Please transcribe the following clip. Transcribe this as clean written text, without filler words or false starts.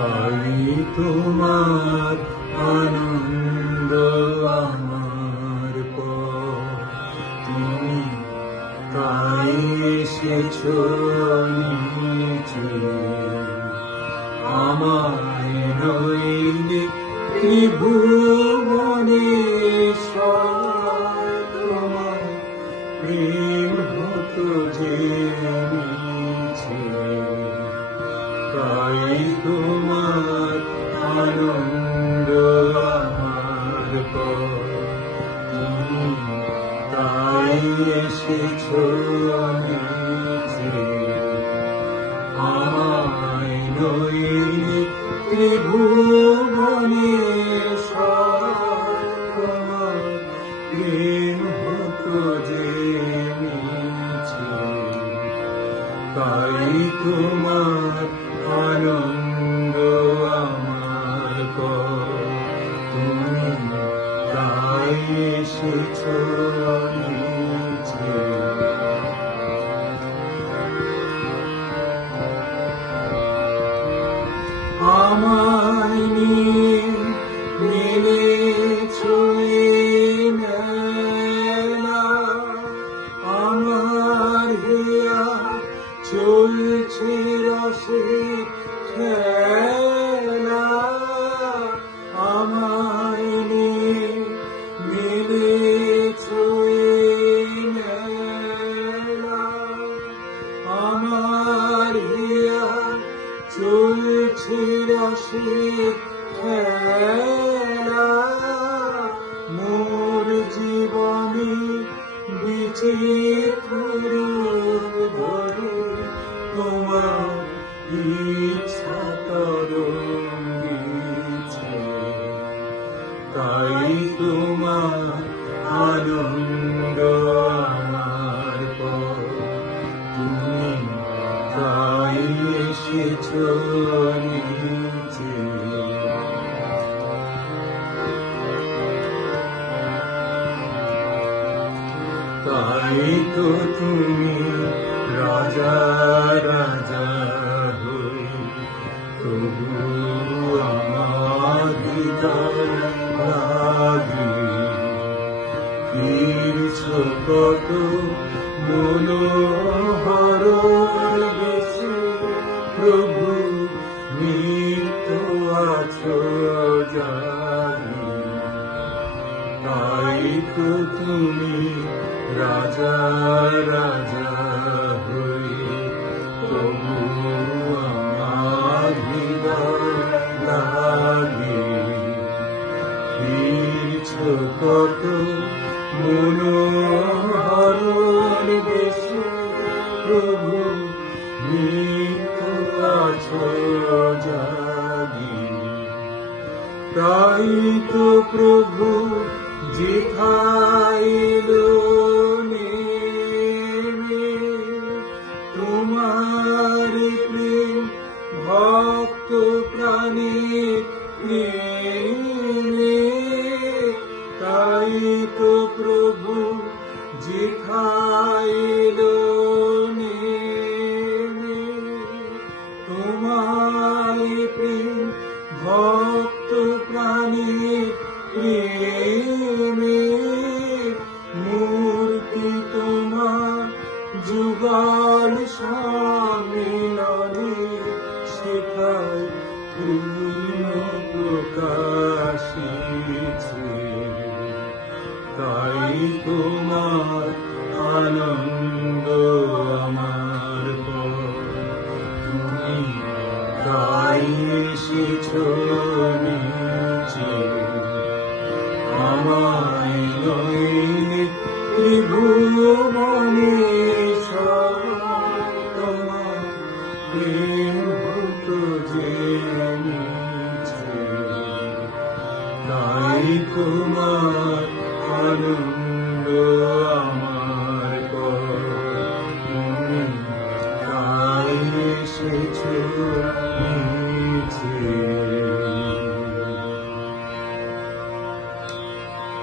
তাই তোমার আনন্দ আমার পর, তুমি তাই এসেছো নিচে। আমায় নইলে ত্রিভুবনেশ্বর, তোমার প্রেম হতো যে নিচে। তাই তোমার আনন্দ আমার পর, তুমি তাই এসেছো নিচে। আমায় নইলে ত্রিভুবনেশ্বর, তোমার প্রেম হতো যে নিচে। তাই তোমার আনন্দ আমার পর, তুমি তাই এসেছো নিচে। আমায় নিয়ে মেলেছো এই মেলা, আমার হিয়া চলছে রসের খেলা। আমায় নিয়ে মেলেছো এই মেলা, আমার হিয়া চলছে রসের খেলা। মোর জীবনে বিচিত্র রূপ ধরে তোমার ইচ্ছা তরঙ্গিছে। তাই তোমার আনন্দ আমার পর, তুমি তাই এসেছো নিচে। তাই তো তুমি রাজা রাজা হই, তবু আমার হৃদয় লাগে। ফিরছো কত মনোহর বেশে, প্রভু নিত্য আছো জানি। তাই তো তুমি রাজা রাজা হই, তবু আমার হৃদয় লাগে। ফিরছো কত মনোহর বেশে, প্রভু নিত্য আছো জানি। তাই তো প্রভু যেথাইলো নেমে, তোমার প্রেম ভক্ত প্রাণের প্রেমে। তাই তো প্রভু যেথাইলো নেমে, তোমার প্রেম ভক্ত প্রাণের প্রেমে। মূর্তি তোমার যুগল সম্মিলনে, সেথায় পূর্ণ প্রকাশিছে। তাই তোমার আনন্দ